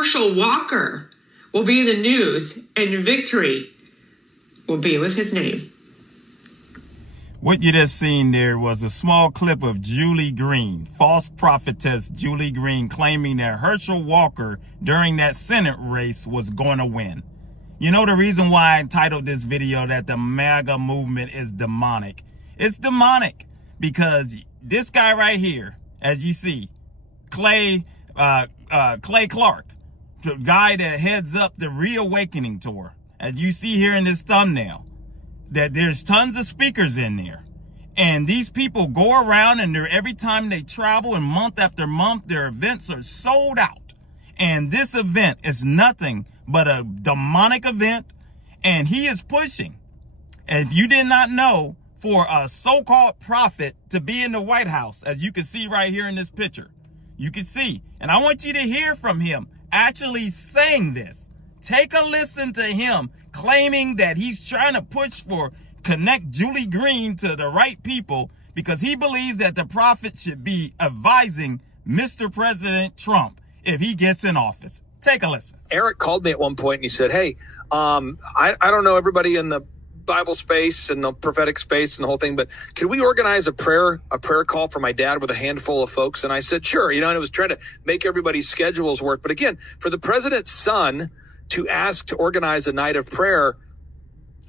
Herschel Walker will be in the news, and victory will be with his name. What you just seen there was a small clip of Julie Green, false prophetess Julie Green, claiming that Herschel Walker during that Senate race was going to win. You know the reason why I titled this video that the MAGA movement is demonic? It's demonic because this guy right here, as you see, Clay Clark, the guy that heads up the Reawakening Tour, as you see here in this thumbnail, that there's tons of speakers in there. And these people go around and every time they travel and month after month, their events are sold out. And this event is nothing but a demonic event. And he is pushing. If you did not know, for a so-called prophet to be in the White House, as you can see right here in this picture, you can see. And I want you to hear from him actually saying this. Take a listen to him claiming that he's trying to push for connect Julie Green to the right people because he believes that the prophet should be advising Mr. President Trump if he gets in office. Take a listen. Eric called me at one point and he said, hey, I don't know everybody in the Bible space and the prophetic space and the whole thing, but can we organize a prayer call for my dad with a handful of folks? And I said, sure, and it was trying to make everybody's schedules work. But again, for the president's son to ask to organize a night of prayer,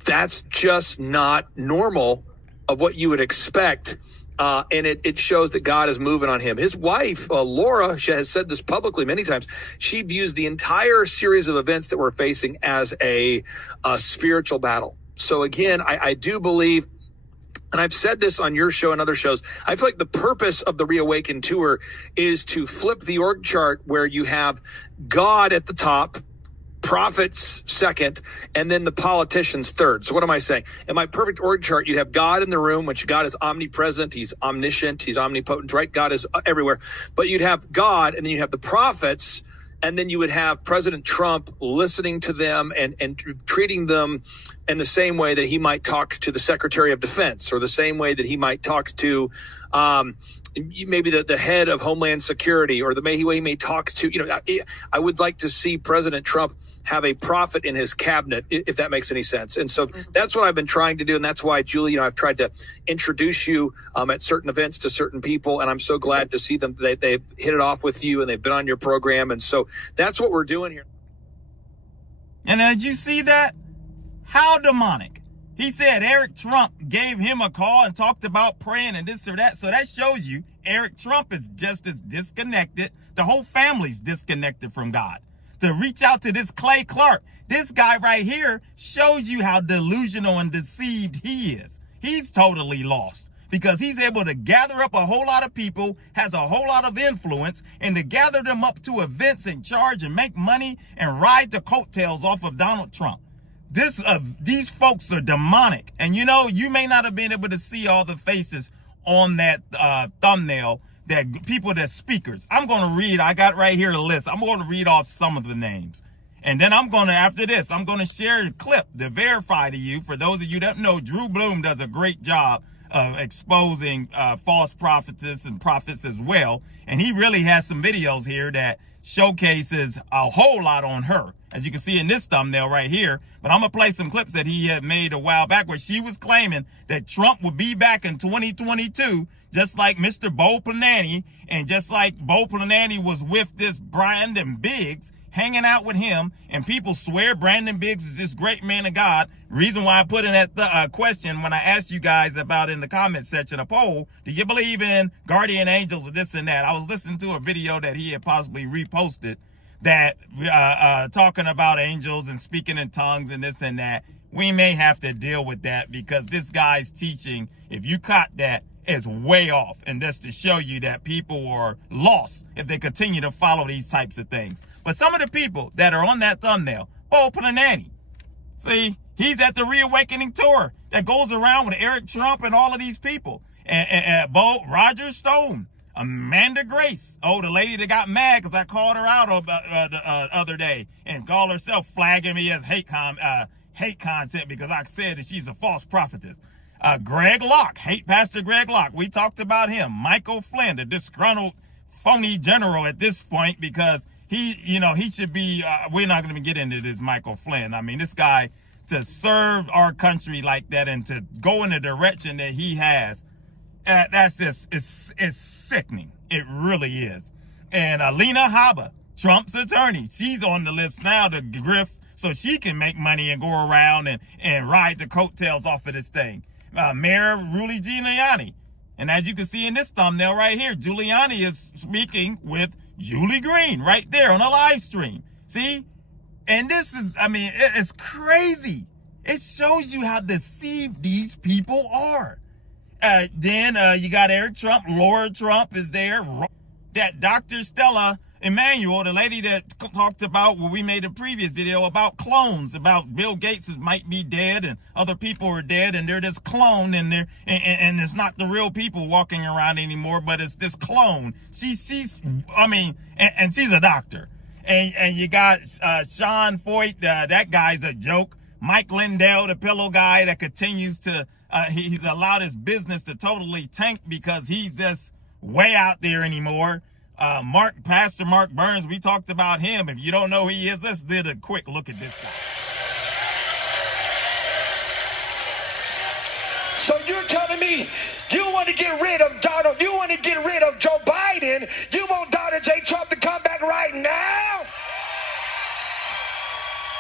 that's just not normal of what you would expect. And it shows that God is moving on him. His wife, Laura, she has said this publicly many times. She views the entire series of events that we're facing as a spiritual battle. So again, I do believe, and I've said this on your show and other shows, I feel like the purpose of the Reawaken Tour is to flip the org chart where you have God at the top, prophets second, and then the politicians third. So what am I saying? In my perfect org chart, you'd have God in the room, which God is omnipresent, he's omniscient, he's omnipotent, right? God is everywhere. But you'd have God, and then you'd have the prophets, and then you would have President Trump listening to them and treating them in the same way that he might talk to the Secretary of Defense, or the same way that he might talk to maybe the head of Homeland Security, or the way he may talk to, I would like to see President Trump have a prophet in his cabinet, if that makes any sense. And so that's what I've been trying to do. And that's why, Julie, I've tried to introduce you at certain events to certain people. And I'm so glad to see them. They've hit it off with you and they've been on your program. And so that's what we're doing here. And did you see that? How demonic. He said Eric Trump gave him a call and talked about praying and this or that. So that shows you Eric Trump is just as disconnected. The whole family's disconnected from God. To reach out to this Clay Clark, this guy right here shows you how delusional and deceived he is. He's totally lost because he's able to gather up a whole lot of people, has a whole lot of influence, and to gather them up to events and charge and make money and ride the coattails off of Donald Trump. These folks are demonic. And you may not have been able to see all the faces on that thumbnail, that people, that speakers. I'm going to read, I got right here a list. I'm going to read off some of the names. And then after this, I'm going to share a clip to verify to you. For those of you that know, Drew Bloom does a great job of exposing false prophetess and prophets as well. And he really has some videos here that showcases a whole lot on her, as you can see in this thumbnail right here. But I'm gonna play some clips that he had made a while back where she was claiming that Trump would be back in 2022, just like Mr. Bo Planani, and just like Bo Planani was with this Brandon Biggs, hanging out with him, and people swear Brandon Biggs is this great man of God. Reason why I put in that question when I asked you guys about in the comment section, a poll, do you believe in guardian angels or this and that? I was listening to a video that he had possibly reposted that talking about angels and speaking in tongues and this and that. We may have to deal with that because this guy's teaching, if you caught that, is way off. And that's to show you that people are lost if they continue to follow these types of things. But some of the people that are on that thumbnail, Bo Planani, see, he's at the Reawakening Tour that goes around with Eric Trump and all of these people. And Roger Stone, Amanda Grace, the lady that got mad because I called her out the other day and called herself flagging me as hate content because I said that she's a false prophetess. Greg Locke, hate Pastor Greg Locke. We talked about him. Michael Flynn, the disgruntled, phony general at this point because he should be, we're not going to get into this Michael Flynn. I mean, this guy, to serve our country like that and to go in the direction that he has, that's just, it's sickening. It really is. And Alina Habba, Trump's attorney, she's on the list now to grift so she can make money and go around and ride the coattails off of this thing. Mayor Rudy Giuliani. And as you can see in this thumbnail right here, Giuliani is speaking with Julie Green right there on a live stream. See? And this is, I mean, it's crazy. It shows you how deceived these people are. Then you got Eric Trump, Laura Trump is there. That Dr. Stella Emanuel, the lady that talked about when we made a previous video about clones, about Bill Gates might be dead and other people are dead and they're just cloned and it's not the real people walking around anymore, but it's this clone. She's a doctor. And you got Sean Foyt, that guy's a joke. Mike Lindell, the pillow guy that continues to, he's allowed his business to totally tank because he's just way out there anymore. Pastor Mark Burns, we talked about him. If you don't know who he is, let's do a quick look at this guy. So you're telling me you want to get rid of Donald, you want to get rid of Joe Biden, you want Donald J. Trump to come back right now?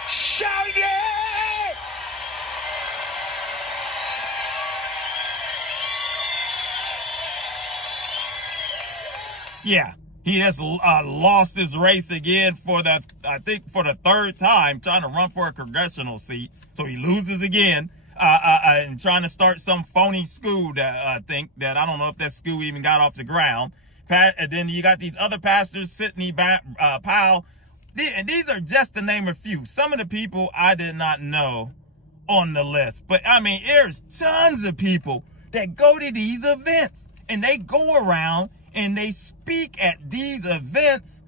Shout yeah! Yeah, he has lost his race again for the third time, trying to run for a congressional seat. So he loses again, and trying to start some phony school that I don't know if that school even got off the ground. And then you got these other pastors, Sidney Powell. And these are just to name a few. Some of the people I did not know on the list. But I mean, there's tons of people that go to these events and they go around and they speak at these events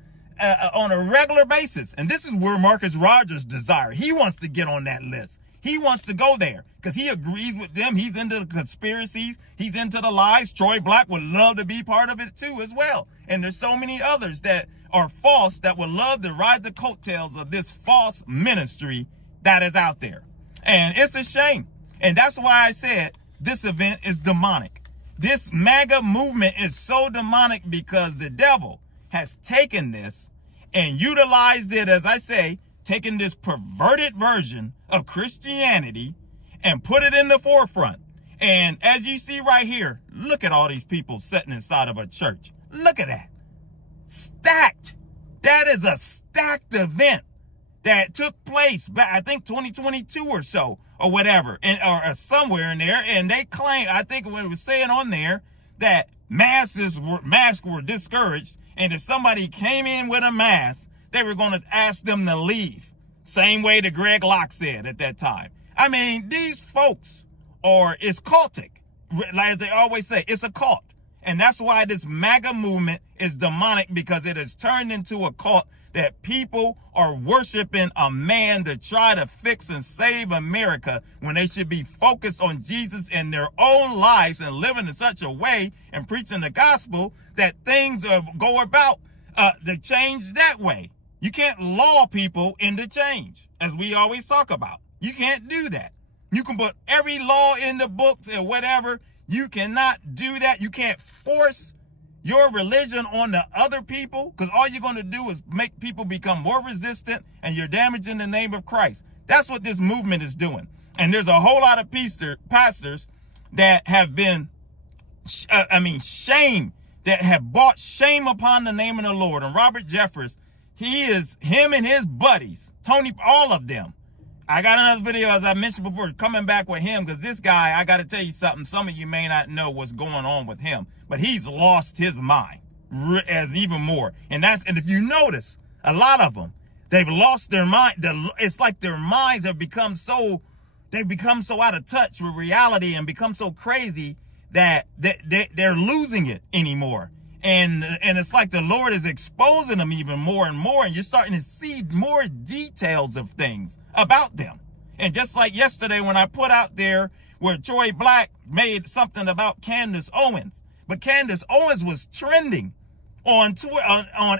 on a regular basis. And this is where Marcus Rogers' desire. He wants to get on that list. He wants to go there because he agrees with them. He's into the conspiracies. He's into the lies. Troy Black would love to be part of it too as well. And there's so many others that are false that would love to ride the coattails of this false ministry that is out there. And it's a shame. And that's why I said this event is demonic. This MAGA movement is so demonic because the devil has taken this and utilized it, as I say, taken this perverted version of Christianity and put it in the forefront. And as you see right here, look at all these people sitting inside of a church. Look at that. Stacked. That is a stacked event that took place back, I think 2022 or so, or whatever, or somewhere in there. And they claim, I think what it was saying on there, that masks were discouraged. And if somebody came in with a mask, they were going to ask them to leave. Same way that Greg Locke said at that time. I mean, these folks it's cultic. Like they always say, it's a cult. And that's why this MAGA movement is demonic, because it has turned into a cult that people are worshiping a man to try to fix and save America when they should be focused on Jesus in their own lives and living in such a way and preaching the gospel that things go about the change that way. You can't law people into change, as we always talk about. You can't do that. You can put every law in the books and whatever. You cannot do that. You can't force your religion on the other people, because all you're going to do is make people become more resistant, and you're damaging the name of Christ. That's what this movement is doing. And there's a whole lot of pastors that have been, shame, that have brought shame upon the name of the Lord. And Robert Jeffress, him and his buddies, Tony, all of them. I got another video, as I mentioned before, coming back with him, because this guy, I got to tell you something. Some of you may not know what's going on with him, but he's lost his mind as even more. And if you notice, a lot of them, they've lost their mind. It's like their minds have become so out of touch with reality and become so crazy that they're losing it anymore. And it's like the Lord is exposing them even more and more, and you're starting to see more details of things about them. And just like yesterday when I put out there where Troy Black made something about Candace Owens, but Candace Owens was trending on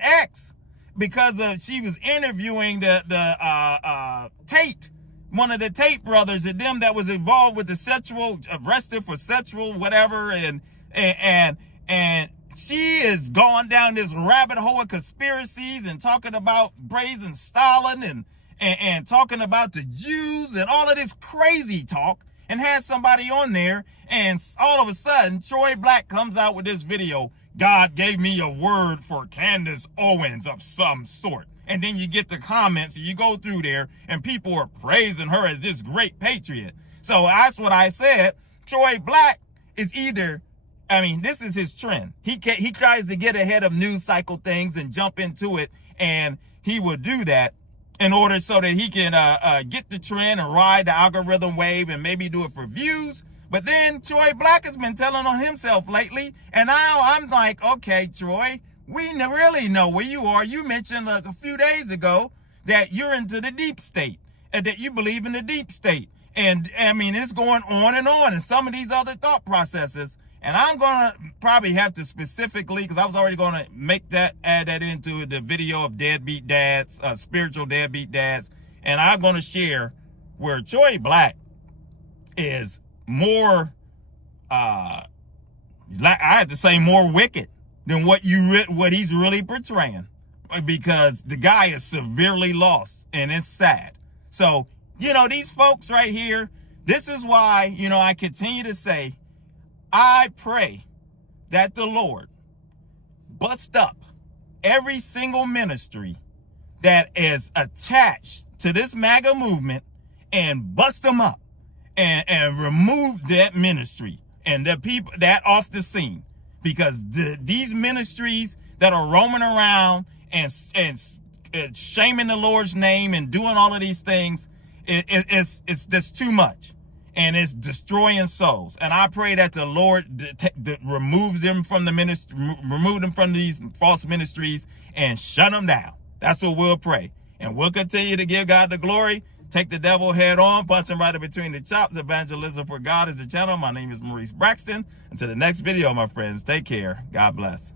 X because she was interviewing the Tate, one of the Tate brothers, and them that was involved with the sexual, arrested for sexual whatever, and she is going down this rabbit hole of conspiracies and talking about praising Stalin and talking about the Jews and all of this crazy talk, and had somebody on there, and all of a sudden Troy Black comes out with this video. God gave me a word for Candace Owens of some sort. And then you get the comments, and you go through there, and people are praising her as this great patriot. So that's what I said. Troy Black is either, I mean, this is his trend. He tries to get ahead of news cycle things and jump into it, and he will do that in order so that he can get the trend and ride the algorithm wave and maybe do it for views. But then Troy Black has been telling on himself lately, and now I'm like, okay, Troy, we really know where you are. You mentioned like a few days ago that you're into the deep state and that you believe in the deep state. And I mean, it's going on and some of these other thought processes. And I'm going to probably have to specifically, because I was already going to add that into the video of deadbeat dads, spiritual deadbeat dads. And I'm going to share where Troy Black is more, I have to say more wicked than what he's really portraying, because the guy is severely lost, and it's sad. So, these folks right here, this is why, I continue to say, I pray that the Lord bust up every single ministry that is attached to this MAGA movement, and bust them up and remove that ministry and the people that off the scene. Because these ministries that are roaming around and shaming the Lord's name and doing all of these things, it's just too much. And it's destroying souls. And I pray that the Lord removes them from the ministry, remove them from these false ministries, and shut them down. That's what we'll pray. And we'll continue to give God the glory. Take the devil head on, punch him right in between the chops. Evangelism for God is the channel. My name is Maurice Braxton. Until the next video, my friends, take care. God bless.